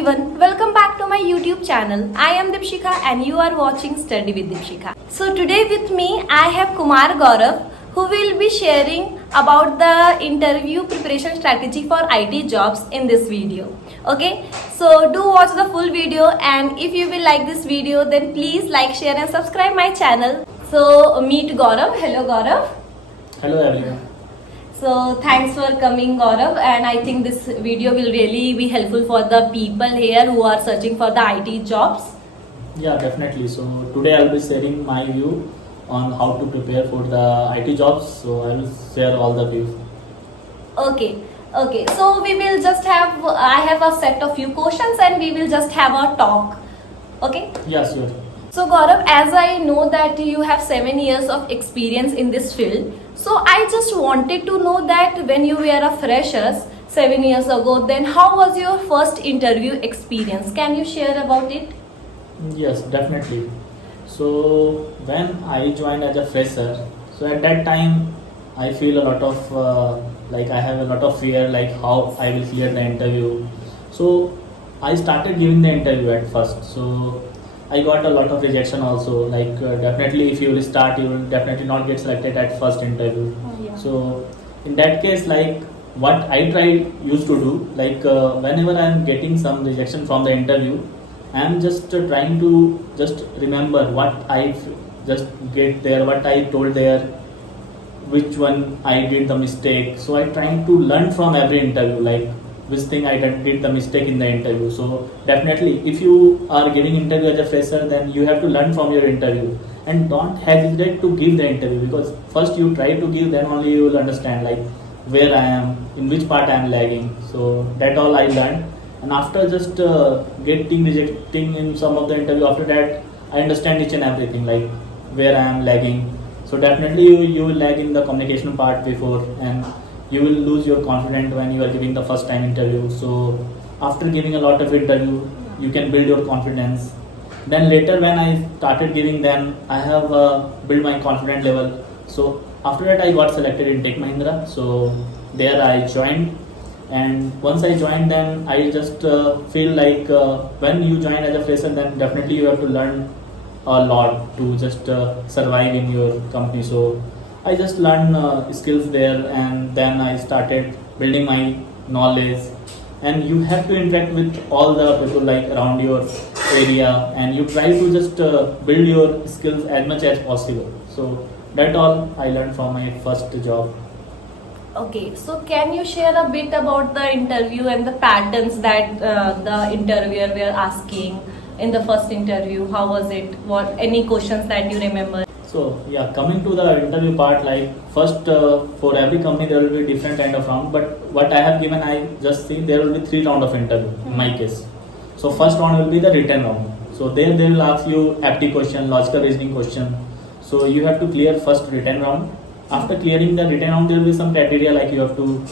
everyone, welcome back to my YouTube channel. I am Dipshika and you are watching Study with Dipshika. So today with me I have Kumar Gaurav who will be sharing about the interview preparation strategy for IT jobs in this video. Okay, so do watch the full video, and if you will like this video then please like, share and subscribe my channel. So meet Gaurav. Hello Gaurav. Hello everyone. So thanks for coming Gaurav, and I think this video will really be helpful for the people here who are searching for the IT jobs. Yeah, definitely. So today I'll be sharing my view on how to prepare for the IT jobs. So I will share all the views. Okay. So we will just have, I have a set of few questions and we will just have a talk. Okay. Yeah, sure. So Gaurav, as I know that you have 7 years of experience in this field, so I just wanted to know that when you were a freshers 7 years ago, then how was your first interview experience? Can you share about it? Yes, definitely. So when I joined as a fresher, so at that time I feel a lot of I have a lot of fear, like how I will clear the interview. So I started giving the interview at first. So I got a lot of rejection also. Definitely, if you will start, you will definitely not get selected at first interview. Oh, yeah. So in that case, what I used to do, whenever I am getting some rejection from the interview, I am just trying to just remember what I just get there, what I told there, which one I did the mistake. So I trying to learn from every interview, like which thing I did the mistake in the interview. So definitely, if you are giving interview as a fresher, then you have to learn from your interview and don't hesitate to give the interview, because first you try to give, then only you will understand like where I am, in which part I am lagging. So that all I learned, and after just getting rejecting in some of the interview, after that I understand each and everything, like where I am lagging. So definitely you will lag in the communication part before, and you will lose your confidence when you are giving the first time interview. So after giving a lot of interview, you can build your confidence. Then later when I started giving, then I have built my confidence level. So after that I got selected in Tech Mahindra. So there I joined, and once I joined, then I just feel like when you join as a fresher, then definitely you have to learn a lot to just survive in your company. So I just learned skills there, and then I started building my knowledge. And you have to interact with all the people like around your area, and you try to just build your skills as much as possible. So that all I learned from my first job. Okay, so can you share a bit about the interview and the patterns that the interviewer were asking in the first interview? How was it? What any questions that you remember? So yeah, coming to the interview part, like first for every company there will be different kind of round, but what I have given, I just see there will be 3 round of interview in my case. So first round will be the written round. So there they will ask you aptitude question, logical reasoning question. So you have to clear first written round. After clearing the written round, there will be some criteria, like you have to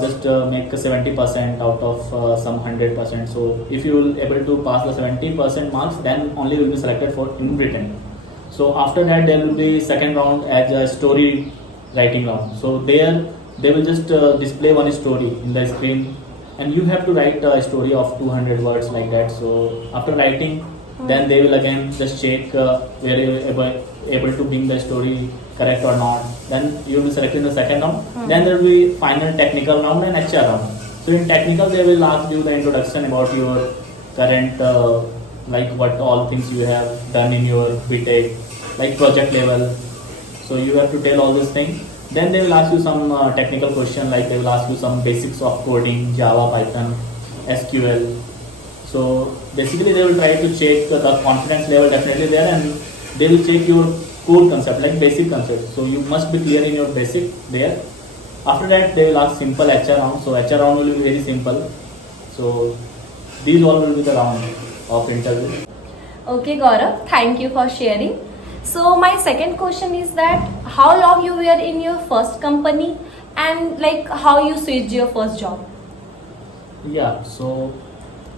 just make a 70% out of some 100%. So if you will able to pass the 70% marks, then only will be selected for in written. So after that there will be second round as a story writing round. So there they will just display one story in the screen, and you have to write a story of 200 words like that. So after writing, then they will again just check where you are able to bring the story correct or not. Then you will be selected in the second round. Then there will be final technical round and HR round. So in technical they will ask you the introduction about your current like what all things you have done in your BTech, like project level. So you have to tell all these things. Then they will ask you some technical question, like they will ask you some basics of coding, Java, Python, SQL. So basically they will try to check the confidence level definitely there, and they will check your core concept, like basic concept. So you must be clear in your basic there. After that they will ask simple HR round. So HR round will be very simple. So these all will be the round of interview. Okay Gaurav, thank you for sharing. So my second question is that how long you were in your first company, and like how you switched your first job? Yeah, so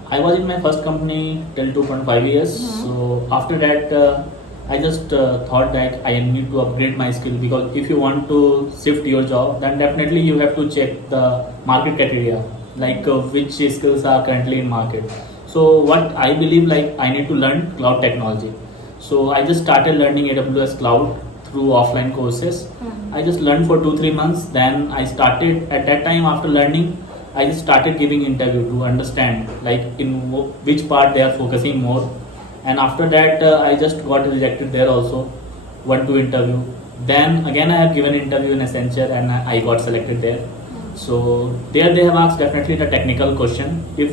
I was in my first company till 2.5 years. So after that I just thought that I need to upgrade my skill, because if you want to shift your job, then definitely you have to check the market criteria, like which skills are currently in market. So what I believe, like I need to learn cloud technology. So I just started learning AWS cloud through offline courses. I just learned for 2-3 months. Then I started at that time, after learning, I just started giving interview to understand like in which part they are focusing more. And after that I just got rejected there also, 1-2 interview. Then again I have given interview in Accenture and I got selected there. So there they have asked definitely the technical question. If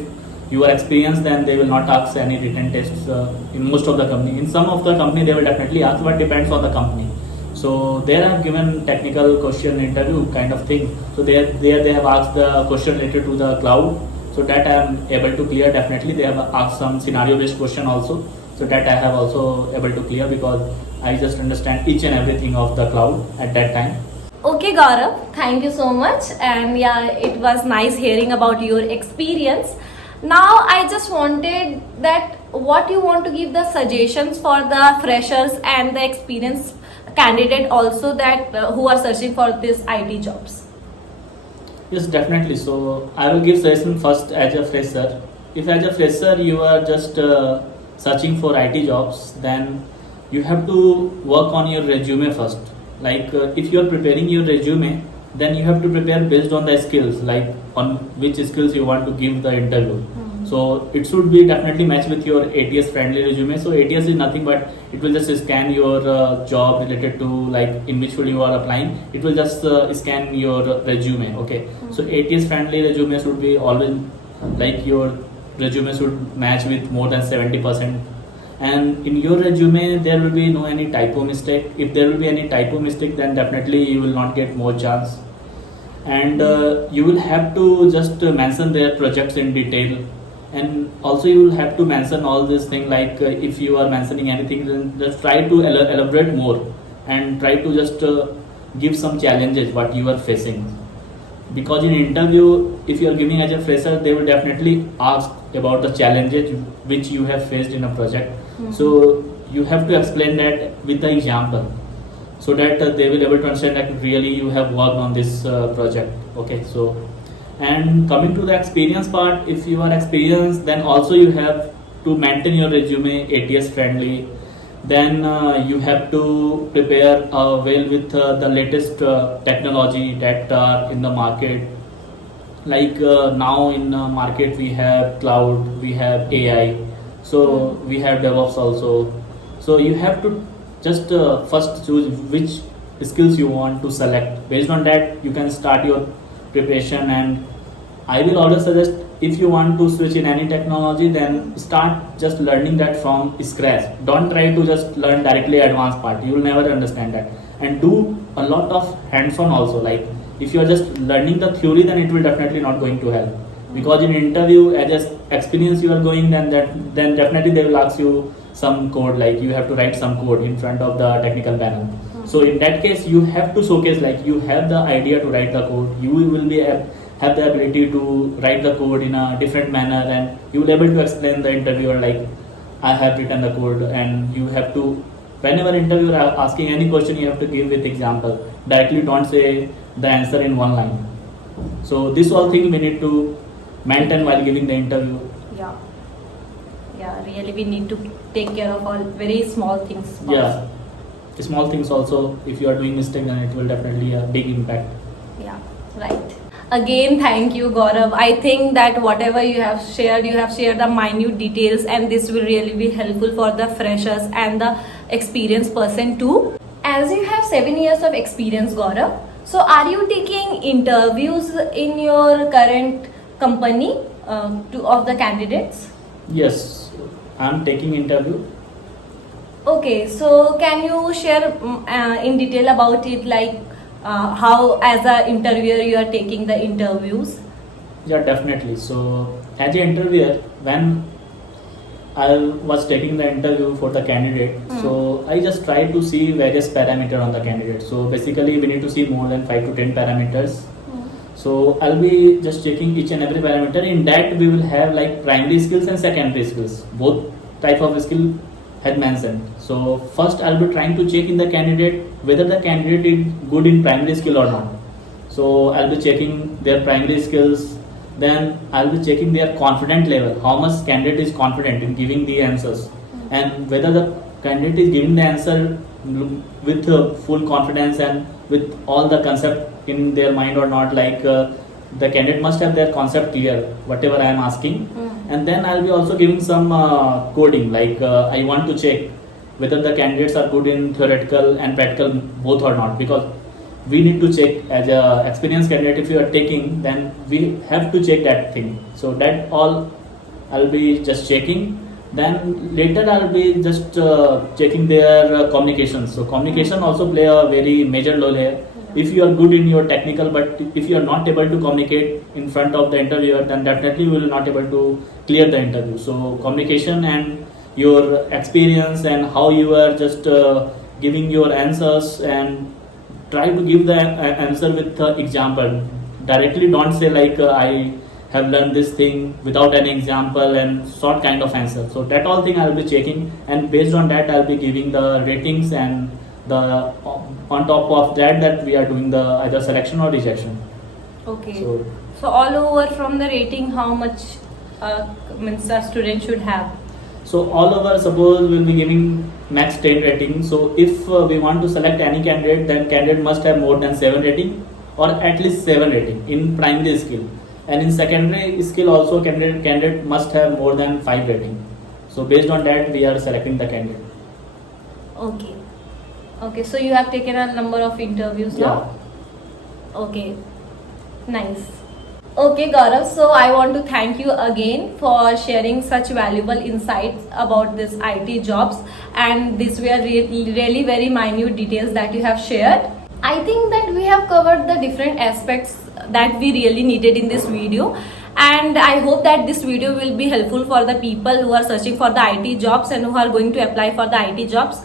you are experienced, then they will not ask any written tests in most of the company. In some of the company they will definitely ask, but depends on the company. So there I have given technical question interview kind of thing. So there they have asked the question related to the cloud. So that I am able to clear definitely. They have asked some scenario based question also. So that I have also able to clear because I just understand each and everything of the cloud at that time. Okay, Gaurav, thank you so much. And yeah, it was nice hearing about your experience. Now, I just wanted that what you want to give the suggestions for the freshers and the experienced candidate also that who are searching for this IT jobs. Yes, definitely. So I will give suggestion first as a fresher. If as a fresher you are just searching for IT jobs, then you have to work on your resume first. Like if you are preparing your resume, then you have to prepare based on the skills, like on which skills you want to give the interview. So it should be definitely match with your ATS friendly resume. So ATS is nothing but it will just scan your job related to like in which field you are applying. It will just scan your resume. Okay. So ATS friendly resume should be always like your resume should match with more than 70%. And in your resume there will be no any typo mistake. If there will be any typo mistake, then definitely you will not get more chance. And you will have to just mention their projects in detail. And also you will have to mention all this thing, like if you are mentioning anything, then just try to elaborate more and try to just give some challenges what you are facing. Because in interview, if you are giving as a fresher, they will definitely ask about the challenges which you have faced in a project. So you have to explain that with the example, so that they will able to understand that really you have worked on this project. Okay. So and coming to the experience part, if you are experienced, then also you have to maintain your resume ATS friendly. Then you have to prepare well with the latest technology that are in the market. Like now in market we have cloud, we have AI, so we have DevOps also. So you have to just first choose which skills you want to select. Based on that, you can start your preparation. And I will always suggest, if you want to switch in any technology, then start just learning that from scratch. Don't try to just learn directly advanced part. You will never understand that. And do a lot of hands-on also. Like if you are just learning the theory, then it will definitely not going to help. Because in interview, as experience you are going, then definitely they will ask you some code, like you have to write some code in front of the technical panel. So in that case, you have to showcase like you have the idea to write the code. You will be have the ability to write the code in a different manner, and you will able to explain the interviewer like I have written the code. And you have to, whenever interviewer are asking any question, you have to give with example. Directly don't say the answer in one line. So this all thing we need to maintain while giving the interview. Yeah, really we need to take care of all very small things first. Yeah, small things also, if you are doing mistake, then it will definitely a big impact. Yeah, right. Again, thank you, Gaurav. I think that whatever you have shared the minute details, and this will really be helpful for the freshers and the experienced person too. As you have 7 years of experience, Gaurav, so are you taking interviews in your current company of the candidates? Yes, I am taking interview. Okay, so can you share in detail about it, like how as a interviewer you are taking the interviews? Yeah, definitely. So as an interviewer, when I was taking the interview for the candidate, so I just try to see various parameters on the candidate. So basically we need to see more than 5 to 10 parameters. So I'll be just checking each and every parameter. In that we will have like primary skills and secondary skills. Both type of skill had mentioned. So first I'll be trying to check in the candidate whether the candidate is good in primary skill or not. So I'll be checking their primary skills, then I'll be checking their confident level, how much candidate is confident in giving the answers, and whether the candidate is giving the answer with full confidence and with all the concept in their mind or not. The candidate must have their concept clear, whatever I am asking. And then I'll be also giving some coding, I want to check whether the candidates are good in theoretical and practical both or not, because we need to check as a experienced candidate. If you are taking, then we have to check that thing. So that all I'll be just checking. Then later I'll be just checking their communication. So communication also play a very major role here. If you are good in your technical, but if you are not able to communicate in front of the interviewer, then definitely you will not able to clear the interview. So communication and your experience and how you are just giving your answers, and try to give the answer with example. Directly don't say I have learned this thing without any example and short kind of answer. So that all thing I'll be checking, and based on that I'll be giving the ratings, and the on top of that we are doing the either selection or rejection. Okay. So all over from the rating, how much means a student should have? So all over, suppose we'll be giving max 10 rating. So if we want to select any candidate, then candidate must have more than 7 rating, or at least 7 rating in primary skill. And in secondary skill also candidate must have more than 5 rating. So based on that we are selecting the candidate. Okay, so you have taken a number of interviews now? Okay, nice. Okay, Gaurav, so I want to thank you again for sharing such valuable insights about this IT jobs, and these were really very minute details that you have shared. I think that we have covered the different aspects that we really needed in this video, and I hope that this video will be helpful for the people who are searching for the IT jobs and who are going to apply for the IT jobs.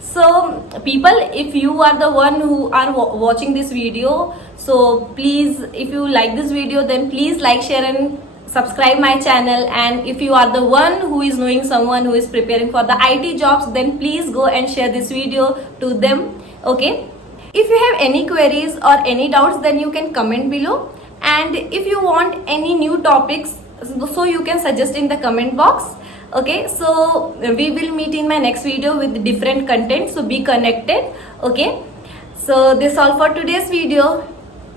So people, if you are the one who are watching this video, so please, if you like this video, then please like, share and subscribe my channel. And if you are the one who is knowing someone who is preparing for the IT jobs, then please go and share this video to them. Okay, if you have any queries or any doubts, then you can comment below, and if you want any new topics, so you can suggest in the comment box. Okay, so we will meet in my next video with different content, so be connected. Okay, so this all for today's video.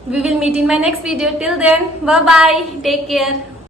We will meet in my next video. Till then, bye bye, take care.